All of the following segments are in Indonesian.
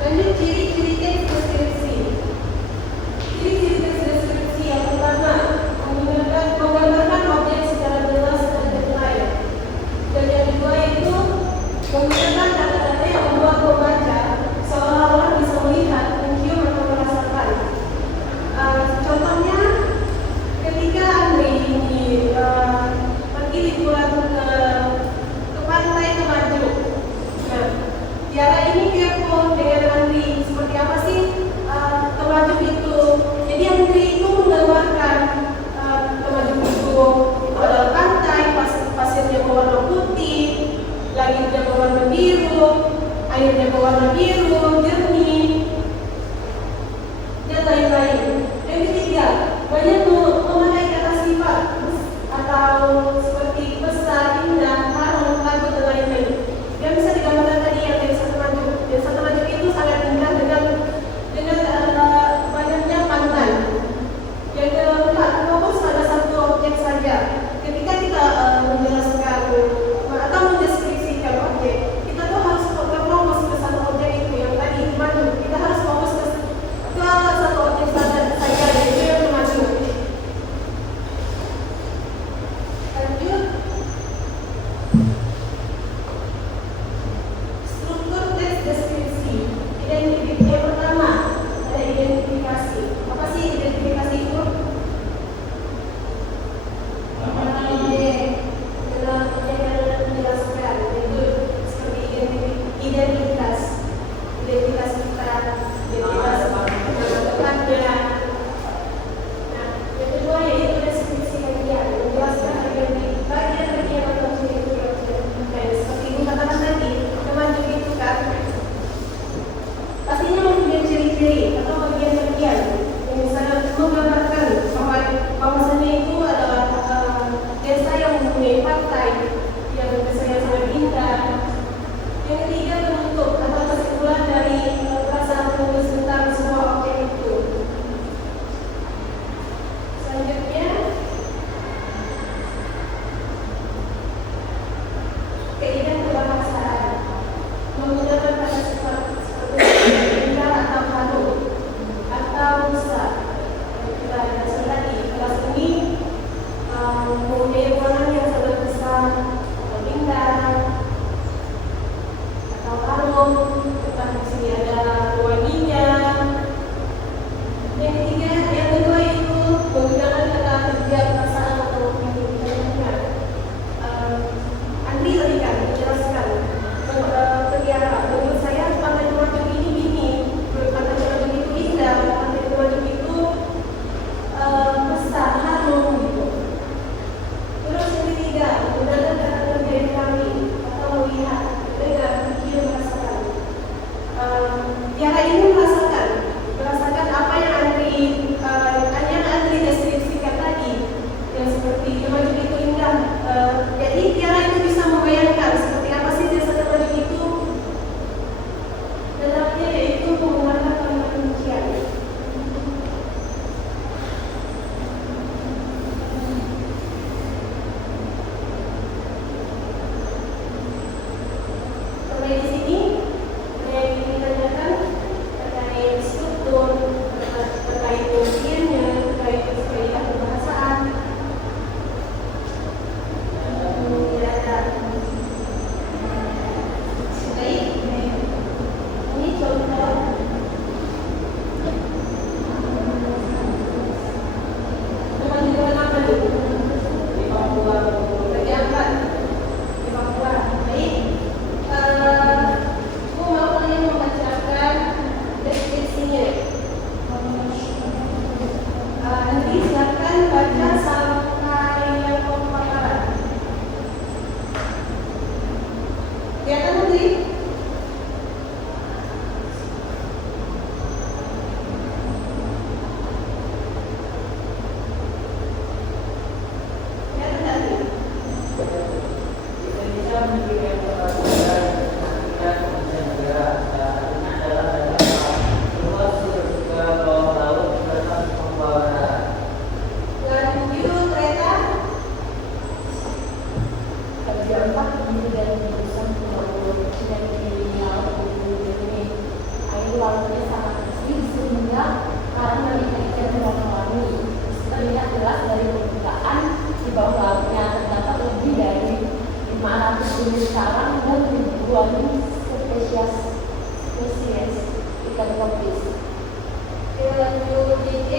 Lanjut ciri Tiara ini kepo dengan Andri, seperti apa sih temajung itu. Jadi Andri itu menggambarkan temajung itu adalah pantai, pasirnya berwarna putih, langitnya berwarna biru, airnya berwarna biru, jernih, dan lain-lain. Yang ketiga, banyak memakai kata sifat atau seperti besar, indah, harum, lagu, dan lain-lain. Yang bisa digambarkan tadi yang dari satu maju. Yang satu maju itu sangat indah dengan banyaknya pantai. Yang keempat, fokus pada satu objek saja. Ketika kita menjelaskan atau mendeskripsikan objek, kita tuh harus fokus ke satu objek itu. Yang tadi maju, kita harus fokus ke satu objek saja, yaitu yang maju. Lanjut. Struktur teks deskripsi. Yang pertama ada identifikasi. Apa sih identifikasi itu? Menjelaskan, yaitu seperti identitas kita, identitas menentukannya. Nah, yang kedua yaitu deskripsi bagian, menjelaskan bagian atau ciri-ciri objek. Seperti ibu katakan tadi, temajung itu kan pastinya mempunyai ciri-ciri atau bagian-bagian yang bisa menggambarkan bahwasannya itu adalah desa yang mempunyai pantai, yang desanya sangat indah. Yang ketiga, bentuk atau kesimpulan dari perasaan menulis tentang sebuah objek itu. Selanjutnya, keinginan berbahasaan, menggunakan kata sifat seperti indah atau harum atau besar. Kita dasar tadi kelas ini mempunyai ruangan yang sangat besar atau indah atau harum. Di sini ada wanginya. Yang ketiga, yang kedua itu menggunakan kata kerja perasaan atau pemikirannya. Andri tadi kan menjelaskan Tiara, menurut saya pantai Temajung ini pantai Temajung itu indah, pantai Temajung itu besar, harum gitu. Terus yang ketiga, menggunakan kata kerja yang kami atau melihat, dengar, pikir, merasakan. Tiara ini merasakan apa yang Andri deskripsikan tadi, yang seperti Temajung itu indah. Jadi Tiara itu bisa membayangkan seperti apa sih desa Temajung itu. Dalamnya yaitu menggunakan kalimat rincian. Sampai di sini yang ditanyakan terkait struktur, terkait fungsinya, terkait kaidah kebahasaan. Tidak ada. Baik. Ini contoh. Tempat hiburan apa dulu? Di Papua. Bagi apa? Di Papua. Baik. Aku mau kalian membacakan deskripsinya. Nanti silakan baca sampai yang pemaparan. Kelihatan nanti? Kelihatan nanti? Indonesia memiliki keterbatasan dan negara artinya adalah daerah luas juga bawah laut serta bawah darat. Lanjut kereta. Terdampak dari letusan pulau dan kriminal ini air lautnya sangat bersih sehingga karena ikan warna-warni terlihat jelas dari permukaan. Di bawah lautnya terdapat lebih dari 500 jenis sarang dan ribuan spesies ikan tropis. Lanjut DJ.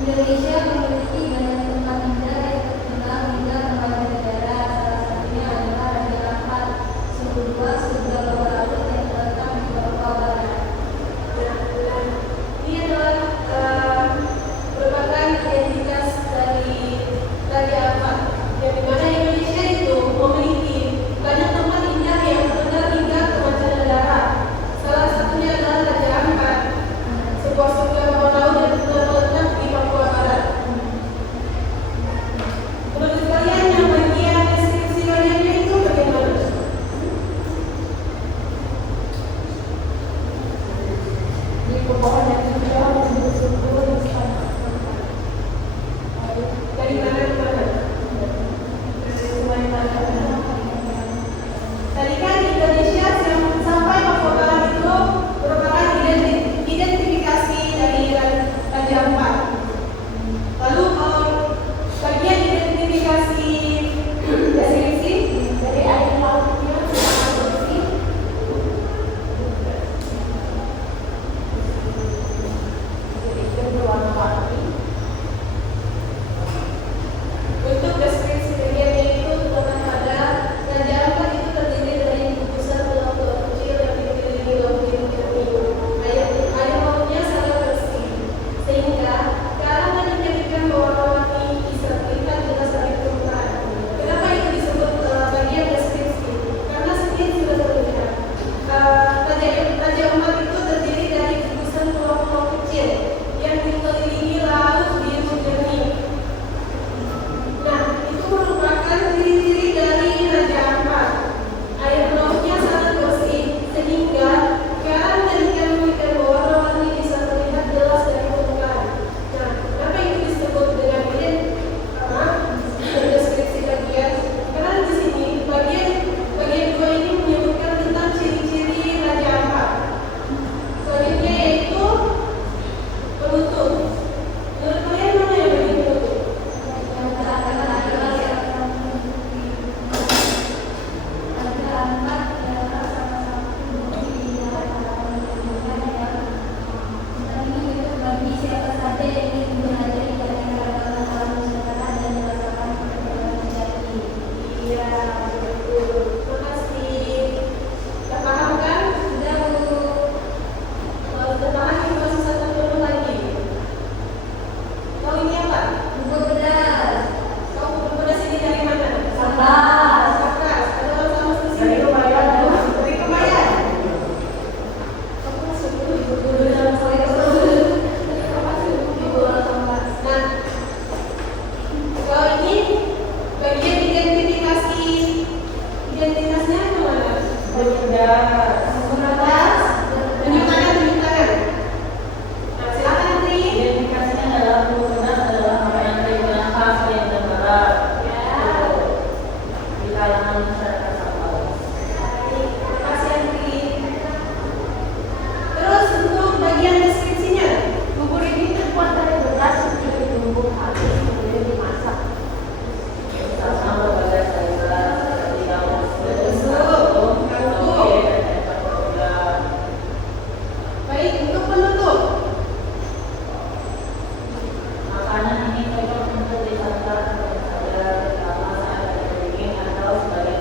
Indonesia memiliki banyak tempat indah yang terkenal hingga kembali negara. Salah satunya adalah Raja Ampat, sebuah surga bawah laut yang terletak di Papua Barat. Ini adalah merupakan identitas dari Raja Ampat, yang dimana Indonesia itu memiliki banyak tempat indah yang terkenal hingga ke mancanegara. Salah satunya adalah Raja Ampat, sebuah surga bawah laut yang terletak di Papua Barat. Menurut kalian yang bagian deskripsi bagiannya itu bagaimana? Di pepohonan hijau dan bersyukur di sana. Dari mana ke mana? Tadi kan Indonesia sampai Papua Barat itu merupakan identifikasi dari Raja Ampat. Lalu bagian identifikasi deskripsi Dari air lautnya sangat bersih. Itu berwarna-warni. untuk deskripsi bagiannya itu terdapat pada Raja Ampat itu terdiri dari gugusan pulau-pulau kecil yang dikelilingi laut biru jernih. Air lautnya sangat bersih, sehingga ke arah mana menjadikan warna-warni bisa terlihat jelas dari permukaan. Kenapa itu disebut bagian deskripsi? Karena sendiri sudah terlihat. Raja Ampat itu terdiri dari gugusan pulau-pulau kecil yang dikelilingi laut biru jernih. Nah, itu merupakan ciri-ciri dari Raja Ampat. Air lautnya sangat bersih, sehingga ke arah menjadikan warna-warni bisa terlihat jelas dari permukaan. Nah, kenapa itu disebut dengan deskripsi bagian? Karena di sini bagian dua ini menyebutkan tentang ciri-ciri Raja Ampat. Selanjutnya yaitu penutup. Menurut kalian mana yang lebih penutup? Bagi siapa saja yang ingin belajar dari keragaman alam Nusantara dan merasakan keberadaan sejati. Iya, betul. Makasih. Sudah paham kan? Sudah, Bu. Kalau sudah paham, ini masih satu dulu lagi. Kau ini apa? Bubur beras. Kau beras ini dari mana? Sambas. Sambas. Ada orang Sambas di sini? Dari Kebayan. Dari Kebayan. Kamu masuk dulu ibu dulu dalam saya dulu. Ibu orang Sambas. Nah, kalau ini bagian identitasnya kemana? Beras. Tunjuk tangan. Nah, silakan Tri. Identifikasinya adalah beras adalah makanan tradisional khas Kalimantan Barat. Di kalangan masyarakat Sambas. Terima kasih Andri. Terus untuk bagian deskripsinya, Bubur ini terbuat dari beras yang ditumbuk habis kemudian dimasak. Sama berbagai sayuran seperti daun baik untuk penutup. makanan ini cocok untuk disantap sebagai saja terutama saat ada daging atau sebagai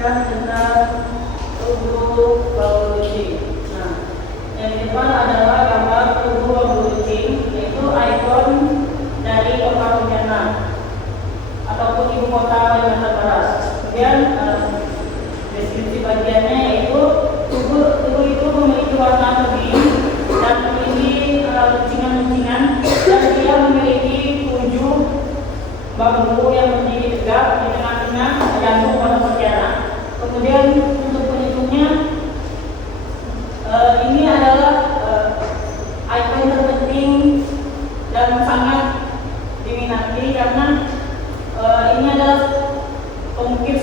menjelaskan tentang tubuh bau kucing. Nah, yang di depan adalah gambar tubuh bau kucing, yaitu ikon dari kota Pontianak ataupun ibu kota Kalimantan Barat. Kemudian deskripsi bagiannya yaitu tubuh itu memiliki warna kuning dan memiliki luncingan-luncingan, dan dia memiliki 7 bambu yang berdiri tegak di tengah-tengah jantung pada Pontianak. Kemudian untuk penunjuknya, ini adalah ikon terpenting dan sangat diminati karena ini adalah pengukir